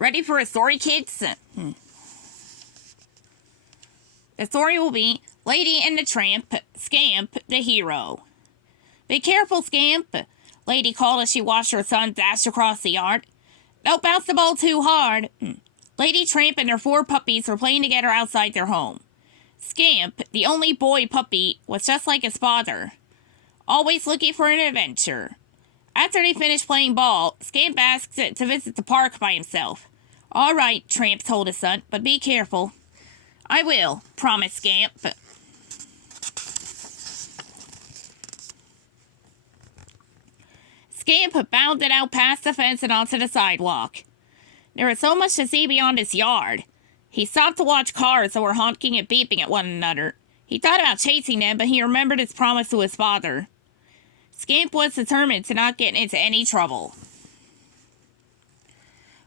Ready for a story, kids? The story will be Lady and the Tramp, Scamp, the hero. Be careful, Scamp, Lady called as she watched her son dash across the yard. Don't bounce the ball too hard. Lady Tramp and her 4 puppies were playing together outside their home. Scamp, the only boy puppy, was just like his father, always looking for an adventure. After they finished playing ball, Scamp asked to visit the park by himself. All right, Tramp told his son, but be careful. I will, promised Scamp. Scamp bounded out past the fence and onto the sidewalk. There was so much to see beyond his yard. He stopped to watch cars that were honking and beeping at one another. He thought about chasing them, but he remembered his promise to his father. Scamp was determined to not get into any trouble.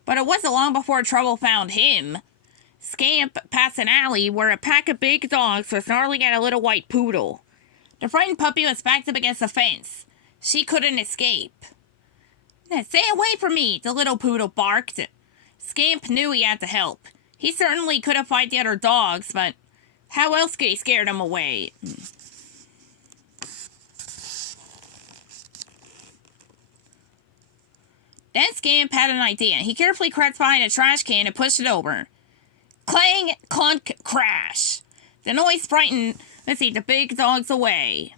But it wasn't long before trouble found him. Scamp passed an alley where a pack of big dogs were snarling at a little white poodle. The frightened puppy was backed up against the fence. She couldn't escape. Stay away from me, the little poodle barked. Scamp knew he had to help. He certainly could have fight the other dogs, but how else could he scare them away? Then Scamp had an idea. He carefully crept behind a trash can and pushed it over. Clang, clunk, crash. The noise frightened the big dogs away.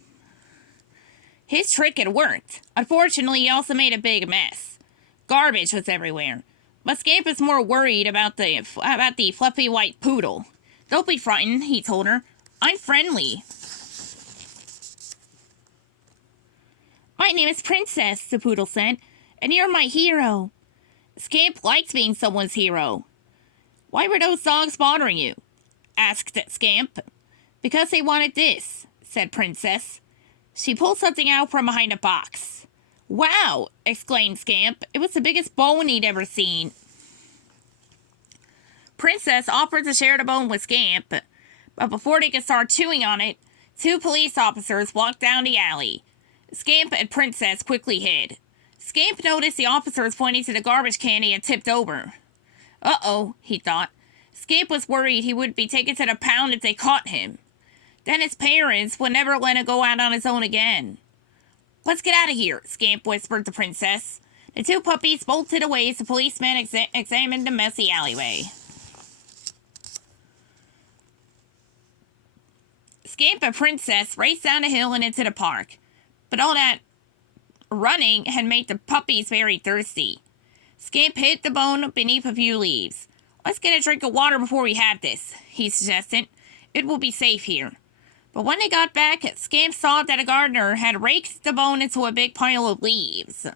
His trick had worked. Unfortunately, he also made a big mess. Garbage was everywhere. But Scamp was more worried about the fluffy white poodle. Don't be frightened, he told her. I'm friendly. My name is Princess, the poodle said, and you're my hero. Scamp likes being someone's hero. Why were those dogs bothering you? Asked Scamp. Because they wanted this, said Princess. She pulled something out from behind a box. Wow, exclaimed Scamp. It was the biggest bone he'd ever seen. Princess offered to share the bone with Scamp, but before they could start chewing on it, 2 police officers walked down the alley. Scamp and Princess quickly hid. Scamp noticed the officers pointing to the garbage can he had tipped over. Uh-oh, he thought. Scamp was worried he would be taken to the pound if they caught him. Then his parents would never let him go out on his own again. Let's get out of here, Scamp whispered to Princess. The 2 puppies bolted away as the policeman examined the messy alleyway. Scamp and Princess raced down the hill and into the park. But all that running had made the puppies very thirsty. Scamp hid the bone beneath a few leaves. Let's get a drink of water before we have this, he suggested. It will be safe here. But when they got back, Scamp saw that a gardener had raked the bone into a big pile of leaves.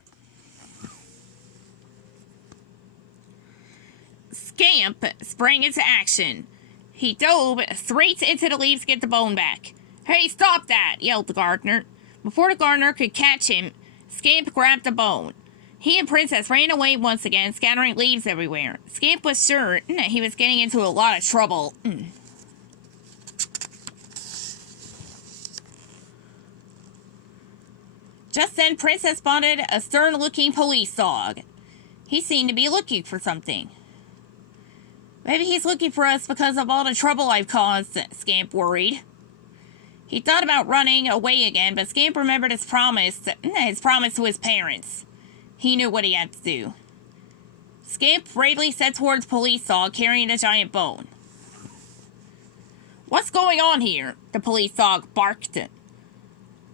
Scamp sprang into action. He dove straight into the leaves to get the bone back. Hey, stop that, yelled the gardener. Before the gardener could catch him, Scamp grabbed the bone. He and Princess ran away once again, scattering leaves everywhere. Scamp was sure that he was getting into a lot of trouble. Just then, Princess spotted a stern-looking police dog. He seemed to be looking for something. Maybe he's looking for us because of all the trouble I've caused, Scamp worried. He thought about running away again, but Scamp remembered his promise to his parents. He knew what he had to do. Scamp bravely set towards police dog carrying the giant bone. What's going on here? The police dog barked.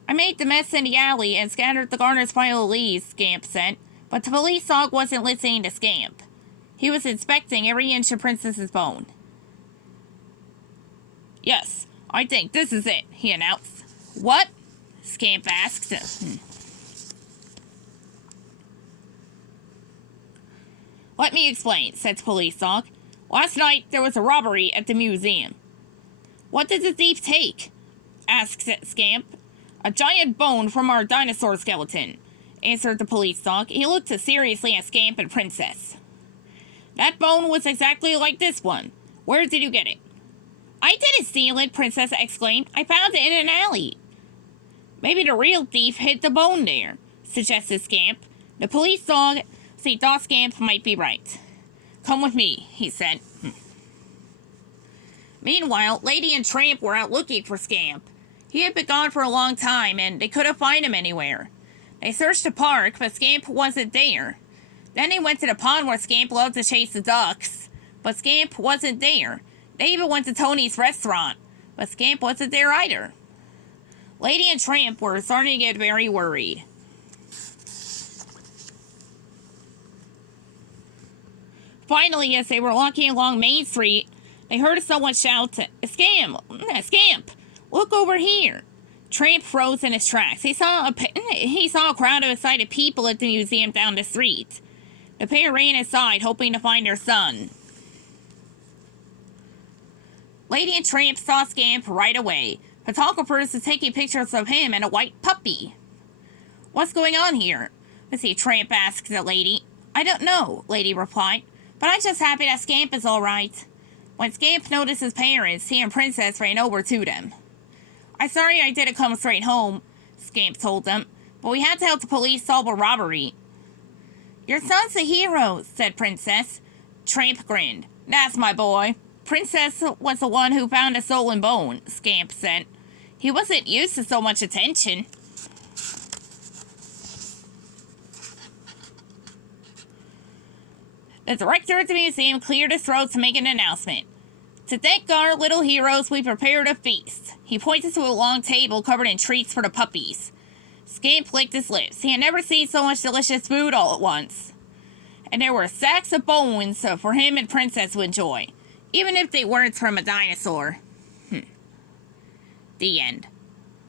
I made the mess in the alley and scattered the gardener's pile of leaves, Scamp said, but the police dog wasn't listening to Scamp. He was inspecting every inch of Princess's bone. Yes, I think this is it, he announced. What? Scamp asked. Let me explain, said the police dog. Last night there was a robbery at the museum. What did the thief take? Asked Scamp. A giant bone from our dinosaur skeleton, answered the police dog. He looked seriously at Scamp and Princess. That bone was exactly like this one. Where did you get it? I didn't steal it, Princess exclaimed. I found it in an alley. Maybe the real thief hid the bone there, suggested Scamp. The police dog thought Scamp might be right. Come with me, he said. Meanwhile, Lady and Tramp were out looking for Scamp. He had been gone for a long time, and they couldn't find him anywhere. They searched the park, but Scamp wasn't there. Then they went to the pond where Scamp loved to chase the ducks, but Scamp wasn't there. They even went to Tony's restaurant, but Scamp wasn't there either. Lady and Tramp were starting to get very worried. Finally, as they were walking along Main Street, they heard someone shout, Scamp! Scamp! Look over here! Tramp froze in his tracks. He saw a crowd of excited people at the museum down the street. The pair ran inside, hoping to find their son. Lady and Tramp saw Scamp right away. Photographers were taking pictures of him and a white puppy. What's going on here? Tramp asked the lady. I don't know, Lady replied, but I'm just happy that Scamp is all right. When Scamp noticed his parents, he and Princess ran over to them. I'm sorry I didn't come straight home, Scamp told them, but we had to help the police solve a robbery. Your son's a hero, said Princess. Tramp grinned. That's my boy. Princess was the one who found a stolen bone, Scamp said. He wasn't used to so much attention. The director of the museum cleared his throat to make an announcement. To thank our little heroes, we prepared a feast. He pointed to a long table covered in treats for the puppies. Scamp licked his lips. He had never seen so much delicious food all at once. And there were sacks of bones for him and Princess to enjoy, even if they weren't from a dinosaur. The end.